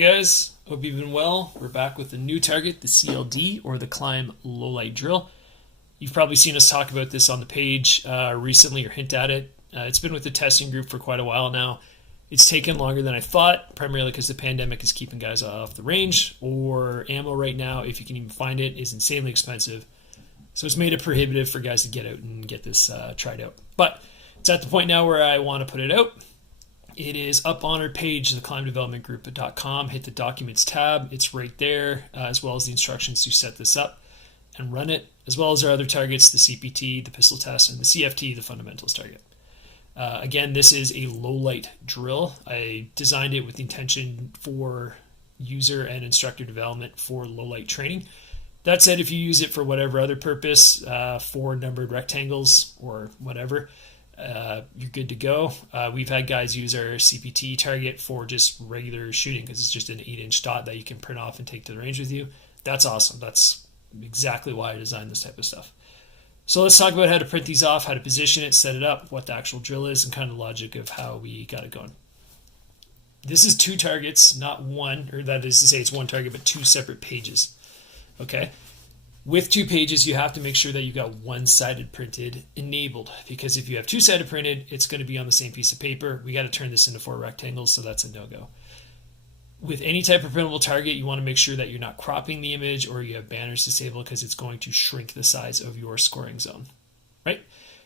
Hey guys, hope you've been well. We're back with a new target, the CLD, or the Climb Low Light Drill. You've probably seen us talk about this on the page recently or hint at it. It's been with the testing group for quite a while now. It's taken longer than I thought, primarily because the pandemic is keeping guys off the range, or ammo right now, if you can even find it, is insanely expensive. So it's made it prohibitive for guys to get out and get this tried out. But it's at the point now where I want to put it out. It is up on our page, theclimbdevelopmentgroup.com. Hit the Documents tab. It's right there, as well as the instructions to set this up and run it, as well as our other targets, the CPT, the pistol test, and the CFT, the fundamentals target. Again, this is a low-light drill. I designed it with the intention for user and instructor development for low-light training. That said, if you use it for whatever other purpose, for numbered rectangles or whatever, you're good to go. We've had guys use our CPT target for just regular shooting because it's just an 8-inch dot that you can print off and take to the range with you. That's awesome. That's exactly why I designed this type of stuff. So let's talk about how to print these off, how to position it, set it up, what the actual drill is, and kind of logic of how we got it going. This is two targets, not one, or that is to say it's one target, but two separate pages. Okay? With two pages, you have to make sure that you've got one-sided printed enabled, because if you have two-sided printed, it's going to be on the same piece of paper. We got to turn this into 4 rectangles, so that's a no-go. With any type of printable target, you want to make sure that you're not cropping the image or you have banners disabled, because it's going to shrink the size of your scoring zone, right?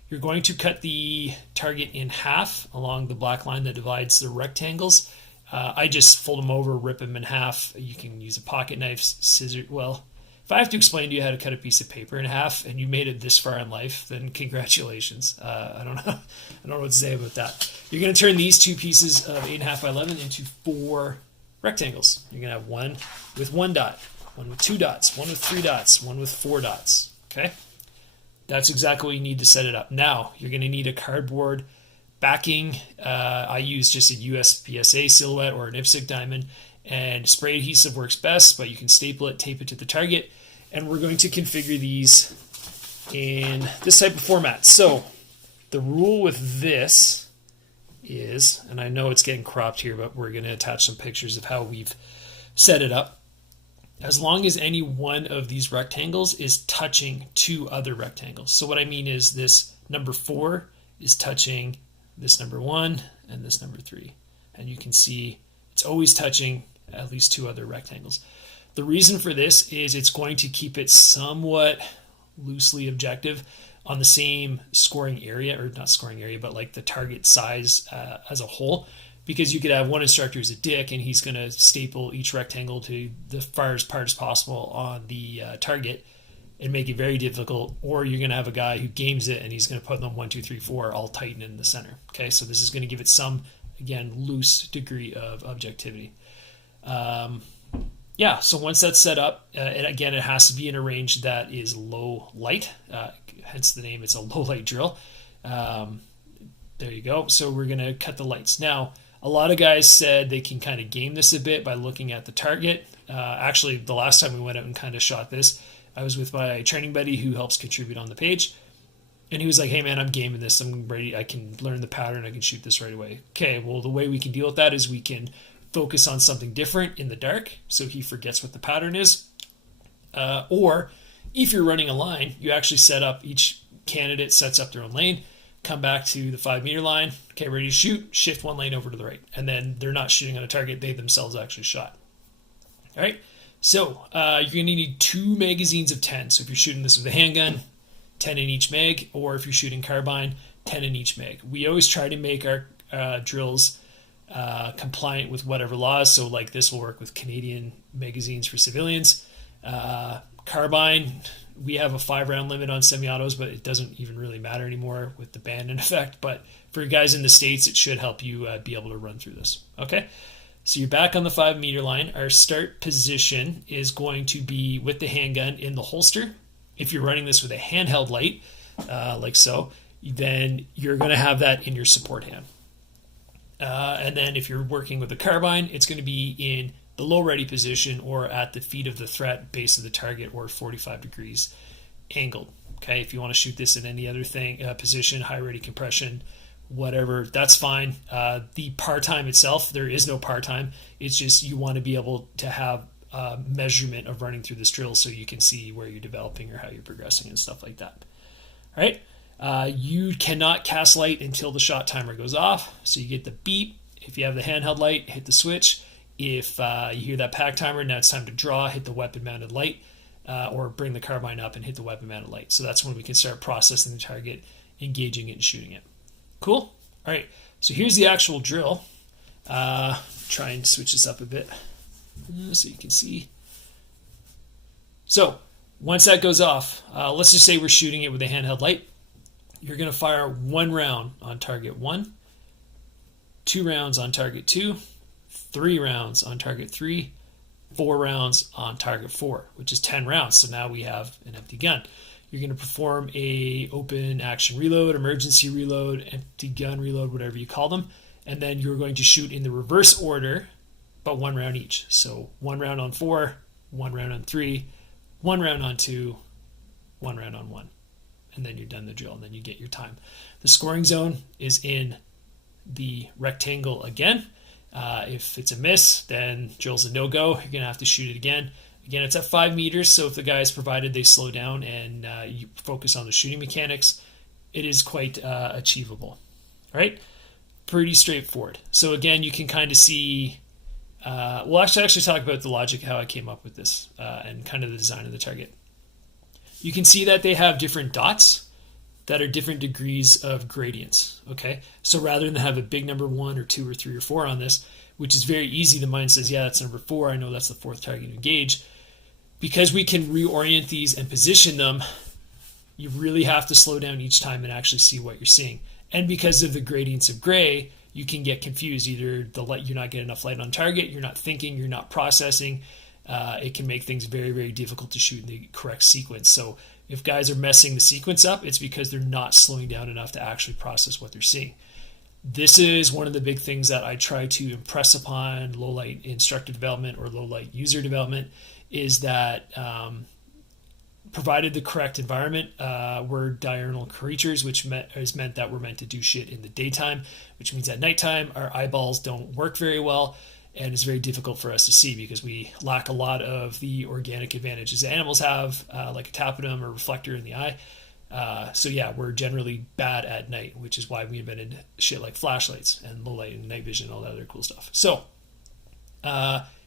You're going to cut the target in half along the black line that divides the rectangles. I just fold them over, rip them in half. You can use a pocket knife, scissors. Well, if I have to explain to you how to cut a piece of paper in half and you made it this far in life, then congratulations. I don't know what to say about that. You're going to turn these two pieces of 8.5 by 11 into 4 rectangles. You're going to have one with 1 dot, one with 2 dots, one with 3 dots, one with 4 dots. Okay? That's exactly what you need to set it up. Now, you're going to need a cardboard backing. I use just a USPSA silhouette or an IPSC diamond. And spray adhesive works best, but you can staple it, tape it to the target. And we're going to configure these in this type of format. So the rule with this is, and I know it's getting cropped here, but we're going to attach some pictures of how we've set it up. As long as any one of these rectangles is touching 2 other rectangles. So what I mean is this number 4 is touching this number 1 and this number 3. And you can see it's always touching at least 2 other rectangles. The reason for this is it's going to keep it somewhat loosely objective on the same scoring area, or not scoring area, but like the target size as a whole, because you could have one instructor who's a dick and he's going to staple each rectangle to the farthest part as possible on the target and make it very difficult, or you're going to have a guy who games it and he's going to put them 1, 2, 3, 4 all tight in the center. Okay, so this is going to give it some, again, loose degree of objectivity. So once that's set up, and again, it has to be in a range that is low light, hence the name, it's a low light drill. There you go. So we're going to cut the lights. Now, a lot of guys said they can kind of game this a bit by looking at the target. Actually, the last time we went out and kind of shot this, I was with my training buddy who helps contribute on the page. And he was like, hey man, I'm gaming this. I'm ready. I can learn the pattern. I can shoot this right away. Okay, well, the way we can deal with that is we can focus on something different in the dark so he forgets what the pattern is. Or if you're running a line, you actually set up, each candidate sets up their own lane, come back to the 5 meter line, okay, ready to shoot, shift 1 lane over to the right. And then they're not shooting on a target, they themselves actually shot. All right, so you're going to need 2 magazines of 10. So if you're shooting this with a handgun, 10 in each mag, or if you're shooting carbine, 10 in each mag. We always try to make our drills compliant with whatever laws. So like this will work with Canadian magazines for civilians. Carbine, we have a 5-round limit on semi-autos, but it doesn't even really matter anymore with the ban in effect. But for you guys in the States, it should help you be able to run through this. Okay, so you're back on the 5 meter line. Our start position is going to be with the handgun in the holster. If you're running this with a handheld light, like so, then you're going to have that in your support hand. And then if you're working with a carbine, it's going to be in the low ready position or at the feet of the threat, base of the target, or 45 degrees angled. Okay, if you want to shoot this in any other position, high ready compression, whatever, that's fine. The par time itself, there is no par time. It's just you want to be able to have measurement of running through this drill so you can see where you're developing or how you're progressing and stuff like that. All right. You cannot cast light until the shot timer goes off. So you get the beep. If you have the handheld light, hit the switch. If you hear that pack timer, now it's time to draw, hit the weapon mounted light, or bring the carbine up and hit the weapon mounted light. So that's when we can start processing the target, engaging it, and shooting it. Cool. All right. So here's the actual drill. Try and switch this up a bit so you can see. So once that goes off, let's just say we're shooting it with a handheld light. You're going to fire 1 round on target 1, 2 rounds on target 2, 3 rounds on target 3, 4 rounds on target 4, which is 10 rounds. So now we have an empty gun. You're going to perform a open action reload, emergency reload, empty gun reload, whatever you call them. And then you're going to shoot in the reverse order, but 1 round each. So 1 round on 4, 1 round on 3, 1 round on 2, 1 round on 1. And then you're done the drill, and then you get your time. The scoring zone is in the rectangle again. If it's a miss, then drill's a no-go. You're going to have to shoot it again. Again, it's at 5 meters, so if the guys provided they slow down and you focus on the shooting mechanics, it is quite achievable. All right? Pretty straightforward. So again, you can kind of see... we'll actually talk about the logic, how I came up with this, and kind of the design of the target. You can see that they have different dots that are different degrees of gradients, okay? So rather than have a big number 1 or 2 or 3 or 4 on this, which is very easy, the mind says, yeah, that's number 4, I know that's the 4th target to engage. Because we can reorient these and position them, you really have to slow down each time and actually see what you're seeing. And because of the gradients of gray, you can get confused. Either the light, you're not getting enough light on target, you're not thinking, you're not processing. It can make things very, very difficult to shoot in the correct sequence. So if guys are messing the sequence up, it's because they're not slowing down enough to actually process what they're seeing. This is one of the big things that I try to impress upon low-light instructor development or low-light user development, is that provided the correct environment, we're diurnal creatures, which has meant that we're meant to do shit in the daytime, which means at nighttime our eyeballs don't work very well, and it's very difficult for us to see because we lack a lot of the organic advantages that animals have, like a tapetum or reflector in the eye. So yeah, we're generally bad at night, which is why we invented shit like flashlights and low light and night vision and all that other cool stuff. So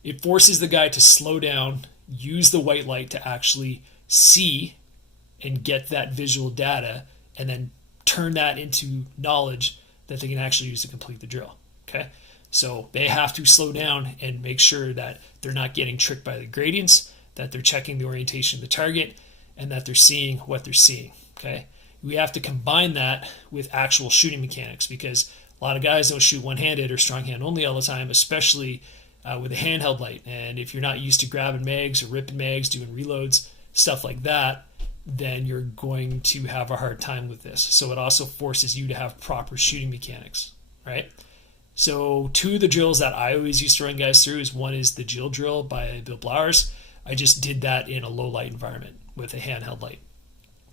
it forces the guy to slow down, use the white light to actually see and get that visual data, and then turn that into knowledge that they can actually use to complete the drill. Okay? So they have to slow down and make sure that they're not getting tricked by the gradients, that they're checking the orientation of the target, and that they're seeing what they're seeing. Okay? We have to combine that with actual shooting mechanics, because a lot of guys don't shoot one-handed or strong hand only all the time, especially with a handheld light. And if you're not used to grabbing mags or ripping mags, doing reloads, stuff like that, then you're going to have a hard time with this. So it also forces you to have proper shooting mechanics, right? So 2 of the drills that I always used to run guys through is, one is the Jill drill by Bill Blowers. I just did that in a low light environment with a handheld light.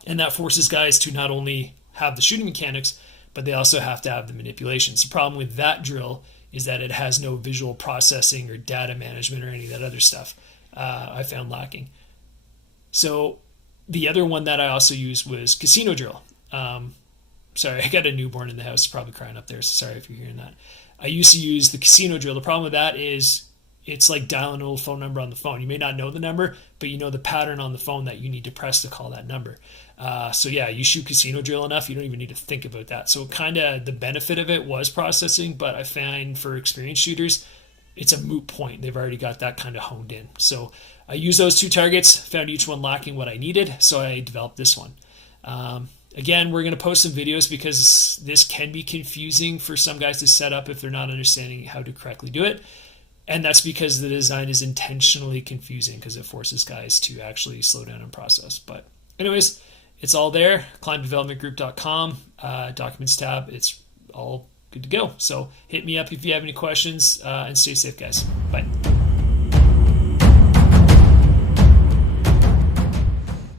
And that forces guys to not only have the shooting mechanics, but they also have to have the manipulations. The problem with that drill is that it has no visual processing or data management or any of that other stuff I found lacking. So the other one that I also used was casino drill. Sorry, I got a newborn in the house, probably crying up there, so sorry if you're hearing that. I used to use the casino drill. The problem with that is it's like dialing an old phone number on the phone. You may not know the number, but you know the pattern on the phone that you need to press to call that number. So yeah, you shoot casino drill enough, you don't even need to think about that. So kind of the benefit of it was processing, but I find for experienced shooters, it's a moot point. They've already got that kind of honed in. So I used those 2 targets, found each one lacking what I needed, so I developed this one. Again, we're going to post some videos because this can be confusing for some guys to set up if they're not understanding how to correctly do it. And that's because the design is intentionally confusing, because it forces guys to actually slow down and process. But anyways, it's all there, climbdevelopmentgroup.com, documents tab, it's all good to go. So hit me up if you have any questions, and stay safe, guys. Bye.